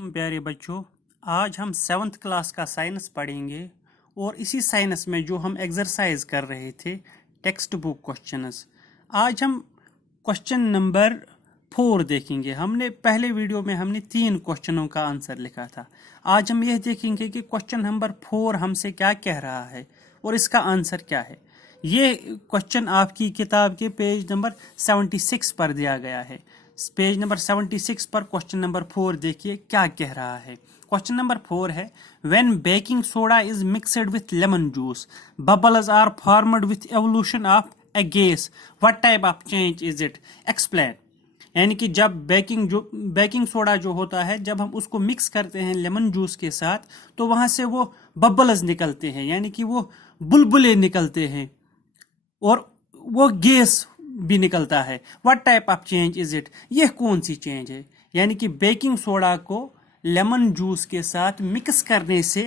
प्यारे बच्चों, आज हम 7th क्लास का साइंस पढ़ेंगे और इसी साइंस में जो हम एक्सरसाइज कर रहे थे टेक्स्ट बुक क्वेश्चंस, आज हम क्वेश्चन नंबर 4 देखेंगे। हमने पहले वीडियो में हमने 3 क्वेश्चनों का आंसर लिखा था। आज हम यह देखेंगे कि क्वेश्चन नंबर 4 हमसे क्या कह रहा है और इसका आंसर क्या है। ये क्वेश्चन आपकी किताब के पेज नंबर 76 पर दिया गया है। पेज नंबर 76 पर क्वेश्चन नंबर 4 देखिए क्या कह रहा है। क्वेश्चन नंबर 4 है, when baking soda is mixed with lemon juice bubbles are formed with evolution of a gas, what type of change is it, explain. यानी कि जब बेकिंग सोडा जो होता है, जब हम उसको मिक्स करते हैं लेमन जूस के साथ तो वहां से वो बबल्स निकलते हैं, यानी कि वो बुलबुले निकलते हैं और वो गैस भी निकलता है। What type of change is it, यह कौन सी चेंज है। यानी कि बेकिंग सोडा को लेमन जूस के साथ मिक्स करने से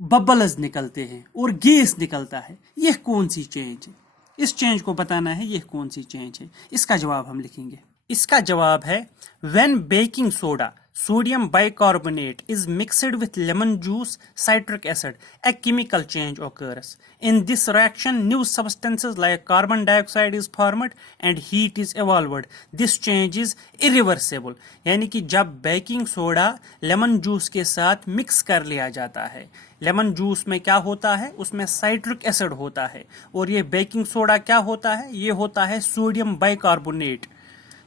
बबल्स निकलते हैं और गैस निकलता है, यह कौन सी चेंज है। इस चेंज को बताना है, यह कौन सी चेंज है। इसका जवाब हम लिखेंगे। इसका जवाब है, when baking soda sodium bicarbonate is mixed with lemon juice, citric acid, a chemical change occurs. In this reaction, new substances like carbon dioxide is formed and heat is evolved. This change is irreversible. यानी कि जब baking soda lemon juice के साथ mix कर लिया जाता है, lemon juice में क्या होता है, उसमें साइट्रिक एसिड होता है और ये बेकिंग सोडा क्या होता है, ये होता है सोडियम बाइकार्बोनेट।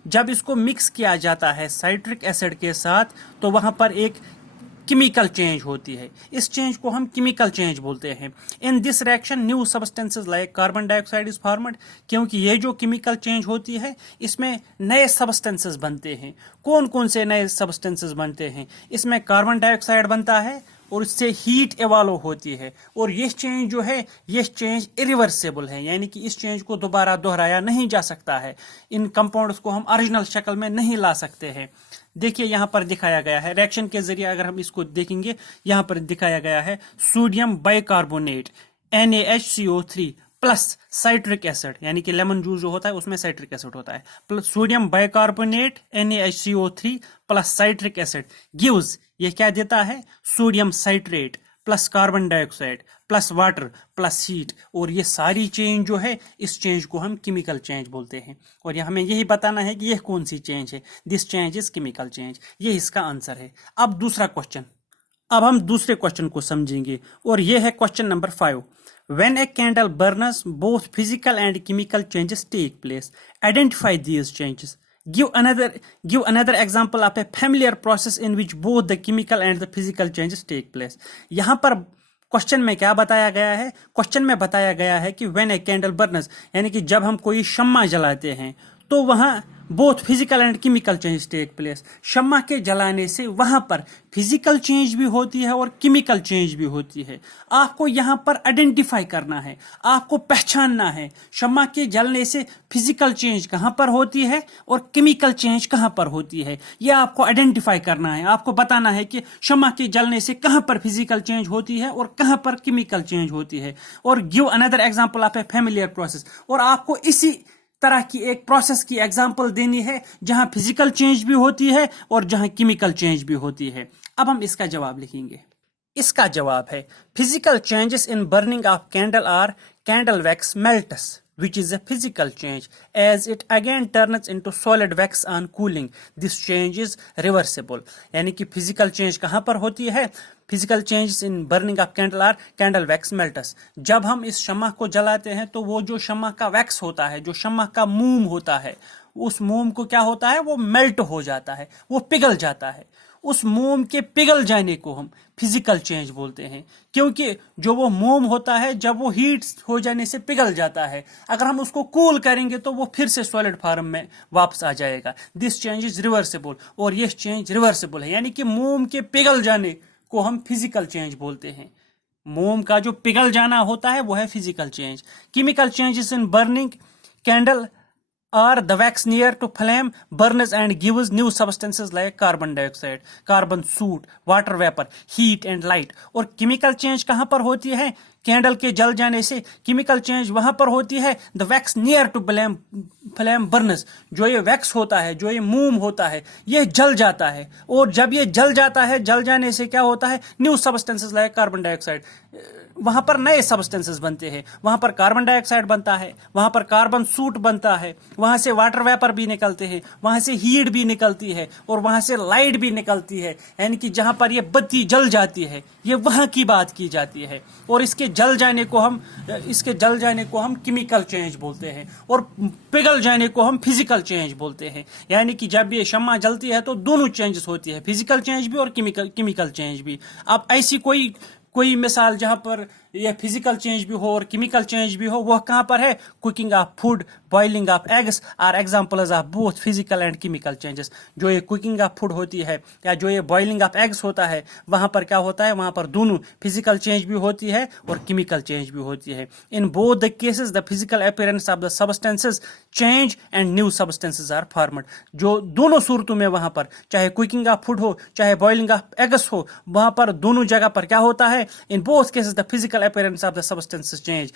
जब इसको मिक्स किया जाता है साइट्रिक एसिड के साथ तो वहां पर एक केमिकल चेंज होती है। इस चेंज को हम केमिकल चेंज बोलते हैं। In this reaction new substances like carbon dioxide is formed, क्योंकि ये जो केमिकल चेंज होती है इसमें नए सब्सटेंसेस बनते हैं। कौन कौन से नए सब्सटेंसेस बनते हैं, इसमें कार्बन डाइऑक्साइड बनता है और इससे हीट इवॉल्व होती है और ये चेंज जो है, ये चेंज इरिवर्सिबल है, यानी कि इस चेंज को दोबारा दोहराया नहीं जा सकता है। इन कंपाउंड्स को हम ओरिजिनल शक्ल में नहीं ला सकते हैं। देखिए यहाँ पर दिखाया गया है, रिएक्शन के जरिए अगर हम इसको देखेंगे, यहाँ पर दिखाया गया है sodium bicarbonate NaHCO3 plus citric acid, यानी कि लेमन जूस जो होता है उसमें साइट्रिक एसिड होता है, plus sodium bicarbonate NaHCO3 plus citric acid gives, ये क्या देता है, sodium citrate plus carbon dioxide plus water plus heat. और ये सारी चेंज जो है, इस चेंज को हम केमिकल चेंज बोलते हैं। और ये हमें यही बताना है कि यह कौन सी चेंज है। This change is chemical change, ये इसका आंसर है। अब दूसरा क्वेश्चन, अब हम दूसरे क्वेश्चन को समझेंगे और यह है question number 5। When a candle burns, both physical and chemical changes take place. Identify these changes. Give another example of a familiar process in which both the chemical and the physical changes take place. यहाँ पर question में क्या बताया गया है, question में बताया गया है कि when a candle burns, यानी कि जब हम कोई शम्मा जलाते हैं तो वहां both physical and chemical change take place. शम्मा के जलाने से वहां पर फिजिकल चेंज भी होती है और केमिकल चेंज भी होती है। आपको यहां पर आइडेंटिफाई करना है, आपको पहचानना है शम्मा के जलने से फिजिकल चेंज कहां पर होती है और केमिकल चेंज कहां पर होती है। यह आपको आइडेंटिफाई करना है, आपको बताना है कि शम्मा के जलने से कहां पर फिजिकल चेंज होती है और कहां पर केमिकल चेंज होती है। और give another example of A familiar process, और आपको इसी तरह की एक प्रोसेस की एग्जांपल देनी है जहां फिजिकल चेंज भी होती है और जहां केमिकल चेंज भी होती है। अब हम इसका जवाब लिखेंगे। इसका जवाब है, physical changes in burning of candle are candle wax melts which is a physical change as it again turns into solid wax on cooling. This change is reversible. यानी कि फिजिकल चेंज कहां पर होती है, physical change in burning of candle are candle wax melts. जब हम इस शम्मा को जलाते हैं तो वो जो शम्मा का वैक्स होता है, जो शम्मा का मोम होता है, उस मोम को क्या होता है, वो मेल्ट हो जाता है, वो पिघल जाता है। उस मोम के पिघल जाने को हम फिजिकल चेंज बोलते हैं, क्योंकि जो वो मोम होता है जब वो हीट हो जाने से पिघल जाता है, अगर हम उसको कूल करेंगे तो वो फिर से सॉलिड फॉर्म में वापस आ जाएगा। दिस चेंज इज रिवर्सिबल, और ये चेंज रिवर्सिबल है, यानी कि मोम के पिघल जाने को हम फिजिकल चेंज बोलते हैं। मोम का जो पिघल जाना होता है वो है physical change. Chemical changes in burning candle or the wax near to flame burns and gives new substances like carbon dioxide, carbon soot, water vapor, heat and light. और chemical change कहां पर होती है, कैंडल के जल जाने से chemical change वहां पर होती है। The wax near to flame burns, जो ये वैक्स होता है, जो ये मोम होता है, ये जल जाता है। और जब ये जल जाता है, जल जाने से क्या होता है, new substances like carbon dioxide, वहां पर नए सब्सटेंसेस बनते हैं। वहां पर कार्बन डाइऑक्साइड बनता है, वहां पर कार्बन सूट बनता है, वहां से वाटर वेपर भी निकलते हैं, वहां से हीट भी निकलती है और वहां से लाइट भी निकलती है। यानी कि जहां पर ये बत्ती जल जाती है, ये वहां की बात की जाती है। और इसके जल जाने को हम केमिकल चेंज बोलते हैं और पिघल जाने को हम फिजिकल चेंज बोलते हैं। यानी कि जब ये शम्मा जलती है तो दोनों चेंजेस होती है, फिजिकल चेंज भी और केमिकल चेंज भी। अब ऐसी कोई मिसाल जहां पर यह फिजिकल चेंज भी हो और केमिकल चेंज भी हो, वह कहां पर है? Cooking of food, boiling of eggs are examples of both physical and chemical changes. जो ये कुकिंग ऑफ फूड होती है या जो ये बॉइलिंग ऑफ एग्स होता है, वहां पर क्या होता है? वहां पर दोनों फिजिकल चेंज भी होती है और केमिकल चेंज भी होती है। In both the cases the physical appearance of the substances change and new substances are formed. जो दोनों सूरतों में वहां पर, चाहे कुकिंग ऑफ फूड हो चाहे बॉइलिंग ऑफ एग्स हो, वहां पर दोनों जगह पर क्या होता है? In both cases the physical appearance of the substances change.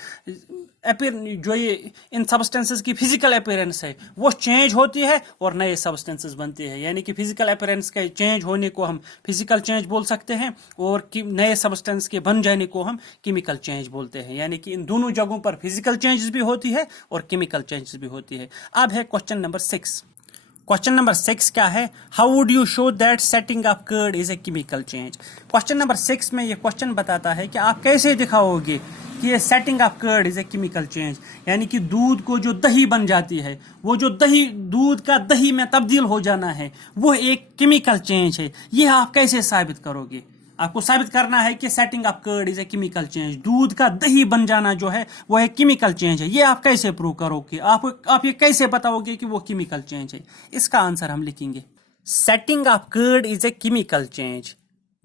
जो ये इन सब्सटेंसेस की फिजिकल अपीयरेंस है वो चेंज होती है और नए सब्सटेंसेस बनते हैं। यानी कि फिजिकल अपीयरेंस के चेंज होने को हम फिजिकल चेंज बोल सकते हैं और नए सब्सटेंस के बन जाने को हम केमिकल चेंज बोलते हैं। यानी कि इन दोनों जगहों पर फिजिकल चेंजेस भी होती है और केमिकल चेंजेस भी होती है। अब है क्वेश्चन नंबर 6। क्वेश्चन नंबर 6 क्या है? How would you show that setting of curd is a chemical change. Question number 6 में ये क्वेश्चन बताता है कि आप कैसे दिखाओगे कि ये setting of curd is a chemical change. यानी कि दूध को जो दही बन जाती है, वो जो दूध का दही में तब्दील हो जाना है, वो एक केमिकल चेंज है। ये आप कैसे साबित करोगे? आपको साबित करना है कि setting of curd is a chemical change. दूध का दही बन जाना जो है वो एक केमिकल चेंज है। ये आप कैसे प्रूव करोगे? आप ये कैसे बताओगे कि वो केमिकल चेंज है? इसका आंसर हम लिखेंगे, setting of curd is a chemical change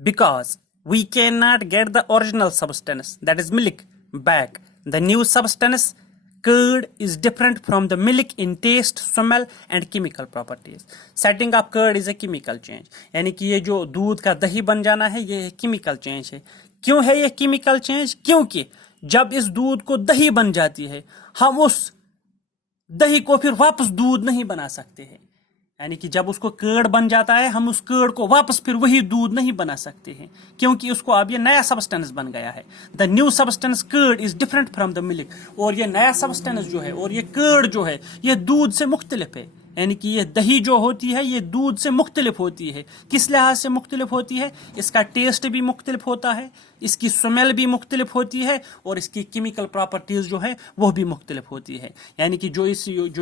because we can not get the original substance that is milk back. The new substance curd is different from the milk in taste, smell and chemical properties. Setting of curd is a chemical change. यानी कि ये जो दूध का दही बन जाना है, ये केमिकल चेंज है। क्यों है ये केमिकल चेंज? क्योंकि जब इस दूध को दही बन जाती है, हम उस दही को फिर वापस दूध नहीं बना सकते हैं। यानी कि जब उसको कर्ड बन जाता है, हम उस कर्ड को वापस फिर वही दूध नहीं बना सकते हैं, क्योंकि उसको अब ये नया सब्सटेंस बन गया है। The new substance curd is different from the milk. और ये नया सब्सटेंस जो है और ये कर्ड जो है, ये दूध से मुख्तलिफ है। यानी कि ये दही जो होती है ये दूध से मुख्तलिफ होती है। किस लिहाज से मुख्तलिफ होती है? इसका टेस्ट भी मुख्तलिफ होता है, इसकी स्मेल भी मुख्तलिफ होती है और इसकी केमिकल प्रॉपर्टीज जो है वो भी मुख्तलिफ होती है। यानी कि जो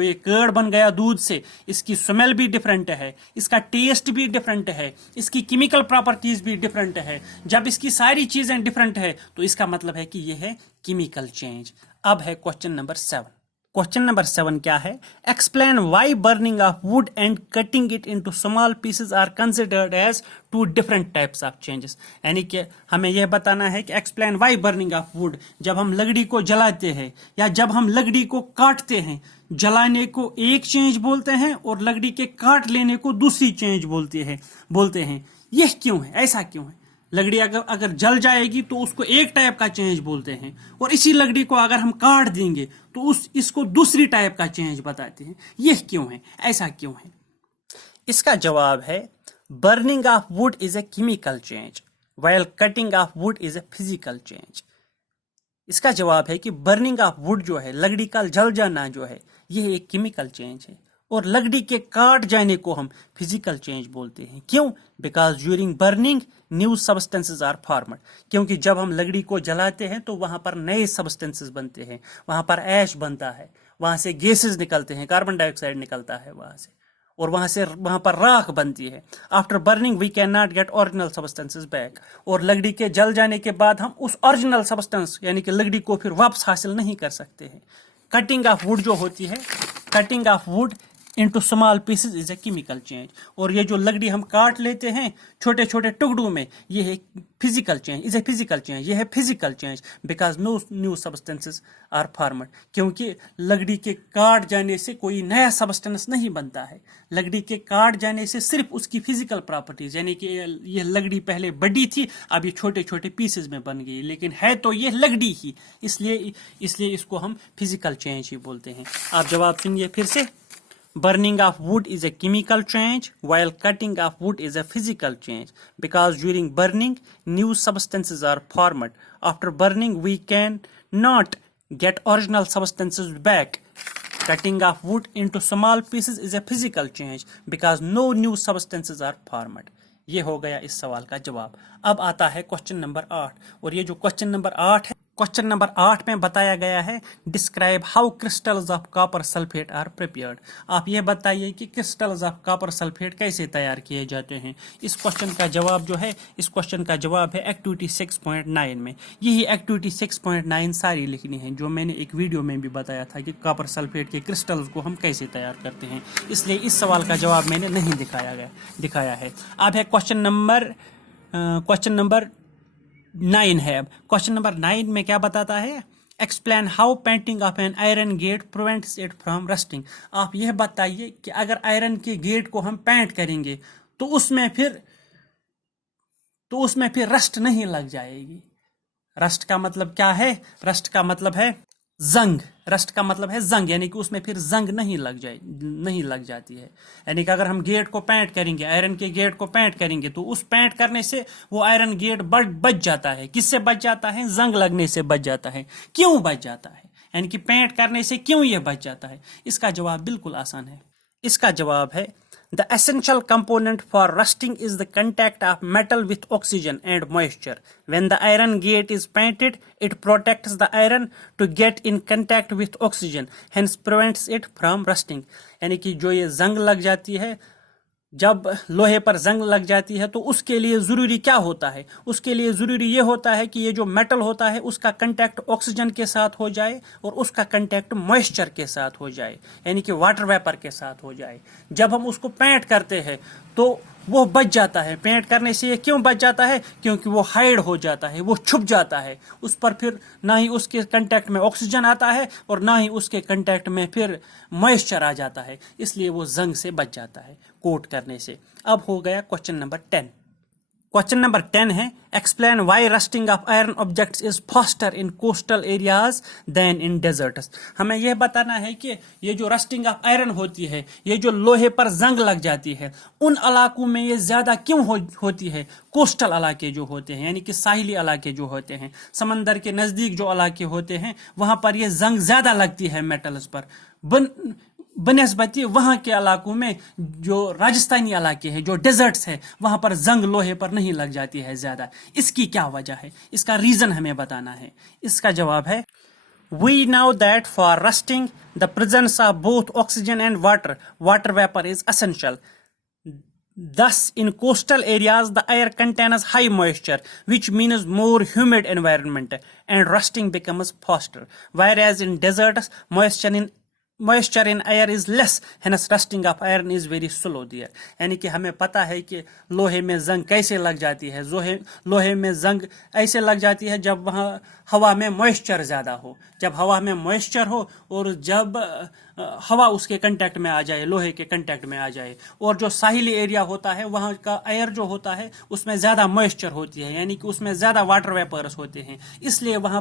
ये कर्ड बन गया दूध से, इसकी स्मेल भी डिफरेंट है, इसका टेस्ट भी डिफरेंट है, इसकी केमिकल प्रॉपर्टीज भी डिफरेंट है। जब इसकी सारी चीजें डिफरेंट है तो इसका मतलब है कि यह है केमिकल चेंज। अब है क्वेश्चन नंबर 7। क्वेश्चन नंबर 7 क्या है? Explain why burning of wood and cutting it into small pieces are considered as two different types of changes. यानी कि हमें यह बताना है कि explain why burning of wood, जब हम लकड़ी को जलाते हैं या जब हम लकड़ी को काटते हैं, जलाने को एक चेंज बोलते हैं और लकड़ी के काट लेने को दूसरी चेंज बोलते हैं। यह क्यों है? ऐसा क्यों है? लकड़ी अगर जल जाएगी तो उसको एक टाइप का चेंज बोलते हैं और इसी लकड़ी को अगर हम काट देंगे तो इसको दूसरी टाइप का चेंज बताते हैं। यह क्यों है? ऐसा क्यों है? इसका जवाब है, burning of would is a chemical change while cutting of would is a physical change. इसका जवाब है कि बर्निंग ऑफ वुड जो है, लकड़ी का जल जाना जो है, यह एक केमिकल चेंज है और लकड़ी के काट जाने को हम फिजिकल चेंज बोलते हैं। क्यों? Because during burning new substances are formed. क्योंकि जब हम लकड़ी को जलाते हैं तो वहां पर नए सब्सटेंसेस बनते हैं, वहां पर ऐश बनता है, वहां से गैसेस निकलते हैं, कार्बन डाइऑक्साइड निकलता है वहां से, और वहां पर राख बनती है। After burning we can not get original substances back. और लकड़ी के जल जाने के बाद हम उस ओरिजिनल सब्सटेंस यानी कि लकड़ी को फिर वापस हासिल नहीं कर सकते हैं। कटिंग ऑफ वुड जो होती है, cutting of would into small pieces is a chemical change. और ये जो लकड़ी हम काट लेते हैं छोटे छोटे टुकड़ों में, ये है physical change, is a physical change. ये है physical change because no new substances are formed. क्योंकि लकड़ी के काट जाने से कोई नया substance नहीं बनता है. लकड़ी के काट जाने से सिर्फ उसकी physical properties, यानी कि ये लकड़ी पहले बड़ी थी, अब ये छोटे छोटे pieces में बन गई, लेकिन है तो ये लकड़ी ही, इसलिए इसको हम physical change ही बोलते हैं. आप जवाब सुनिए फिर से. Burning of wood is a chemical change, while cutting of wood is a physical change. Because during burning, new substances are formed. After burning, we can not get original substances back. Cutting of wood into small pieces is a physical change because no new substances are formed. ये हो गया इस सवाल का जवाब. अब आता है क्वेश्चन नंबर 8, और ये जो क्वेश्चन नंबर 8 है, क्वेश्चन नंबर 8 में बताया गया है describe how crystals of copper sulphate are prepared. आप ये बताइए कि क्रिस्टल्स ऑफ कॉपर सल्फेट कैसे तैयार किए जाते हैं. इस क्वेश्चन का जवाब जो है, इस क्वेश्चन का जवाब है एक्टिविटी 6.9 में. यही एक्टिविटी 6.9 सारी लिखनी है जो मैंने एक वीडियो में भी बताया था कि कॉपर सल्फेट के क्रिस्टल्स को हम कैसे तैयार करते हैं. इसलिए इस सवाल का जवाब मैंने नहीं दिखाया है. अब है क्वेश्चन नंबर 9 है. अब क्वेश्चन नंबर 9 में क्या बताता है, explain how painting of an iron gate prevents it from rusting. आप यह बताइए कि अगर आयरन के गेट को हम पेंट करेंगे तो उसमें फिर रस्ट नहीं लग जाएगी. रस्ट का मतलब क्या है? रस्ट का मतलब है जंग. रस्ट का मतलब है जंग, यानी कि उसमें फिर जंग नहीं लग जाती है. यानी कि अगर हम गेट को पेंट करेंगे, आयरन के गेट को पेंट करेंगे, तो उस पेंट करने से वो आयरन गेट बच जाता है. किससे बच जाता है? जंग लगने से बच जाता है. क्यों बच जाता है? यानी कि पेंट करने से क्यों ये बच जाता है? इसका जवाब बिल्कुल आसान है. इसका जवाब है the essential component for rusting is the contact of metal with oxygen and moisture. When the iron gate is painted, it protects the iron to get in contact with oxygen, hence prevents it from rusting. यानी कि जो ये जंग लग जाती है, जब लोहे पर जंग लग जाती है, तो उसके लिए ज़रूरी क्या होता है? उसके लिए ज़रूरी ये होता है कि ये जो मेटल होता है उसका कंटैक्ट ऑक्सीजन के साथ हो जाए और उसका कंटैक्ट मॉइस्चर के साथ हो जाए, यानी कि वाटर वेपर के साथ हो जाए. जब हम उसको पेंट करते हैं तो वो बच जाता है. पेंट करने से ये क्यों बच जाता है? क्योंकि वो हाइड हो जाता है, वो छुप जाता है. उस पर फिर ना ही उसके कंटैक्ट में ऑक्सीजन आता है और ना ही उसके कंटैक्ट में फिर मॉइस्चर आ जाता है. इसलिए वो जंग से बच जाता है कोट करने से. अब हो गया क्वेश्चन नंबर 10. क्वेश्चन नंबर 10 है explain why rusting of iron objects is faster in coastal areas than in deserts. हमें यह बताना है कि ये जो रस्टिंग ऑफ आयरन होती है, ये जो लोहे पर जंग लग जाती है, उन इलाकों में ये ज्यादा क्यों होती है? कोस्टल इलाके जो होते हैं, यानी कि साहिली इलाके जो होते हैं, समंदर के नजदीक जो इलाके होते हैं, वहां पर ये जंग ज्यादा लगती है मेटल्स पर बनस्बती वहां के इलाकों में जो राजस्थानी इलाके हैं, जो डेजर्ट्स है, वहां पर जंग लोहे पर नहीं लग जाती है ज्यादा. इसकी क्या वजह है? इसका रीजन हमें बताना है. इसका जवाब है We know that for rusting, the presence of both oxygen and water vapor is essential. Thus, in coastal areas, the air contains high moisture, which means more humid environment, and rusting becomes faster. Whereas in deserts, moisture in air is less, hence rusting of iron is very slow there. यानी कि हमें पता है कि लोहे में जंग कैसे लग जाती है. लोहे में जंग ऐसे लग जाती है जब वहाँ हवा में मॉइस्चर ज़्यादा हो. जब हवा में मॉइस्चर हो और जब हवा उसके कंटेक्ट में आ जाए, लोहे के कंटेक्ट में आ जाए. और जो साहिली एरिया होता है, वहाँ का एयर जो होता है उसमें ज़्यादा मॉइस्चर होती है, यानी कि उसमें ज़्यादा वाटर वेपर्स होते हैं. इसलिए वहाँ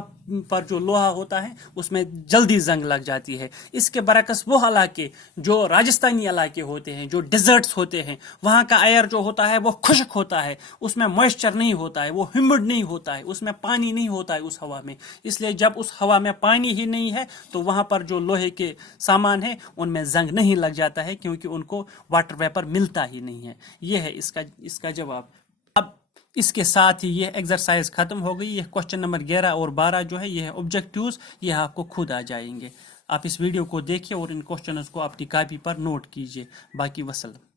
पर जो लोहा होता है उसमें जल्दी जंग लग जाती है. इसके बरकस वो इलाके जो राजस्थानी इलाके होते हैं, जो डिजर्ट्स होते हैं, वहाँ का एयर जो होता है वो खुश्क होता है, उसमें मॉइस्चर नहीं होता है, वो ह्यूमिड नहीं होता है, उसमें पानी नहीं होता है उस हवा में. इसलिए जब उस हवा में पानी ही नहीं है तो वहाँ पर जो लोहे के सामान है उनमें जंग नहीं लग जाता है, क्योंकि उनको वाटर वेपर मिलता ही नहीं है. ये है इसका जवाब. अब इसके साथ ही ये एक्सरसाइज खत्म हो गई. ये क्वेश्चन नंबर 11 और 12 जो है ये है ऑब्जेक्टिव्स, ये आपको खुद आ जाएंगे. आप इस वीडियो को देखिए और इन क्वेश्चंस को अपनी कॉपी पर नोट कीजिए. बाकी वसल्लम.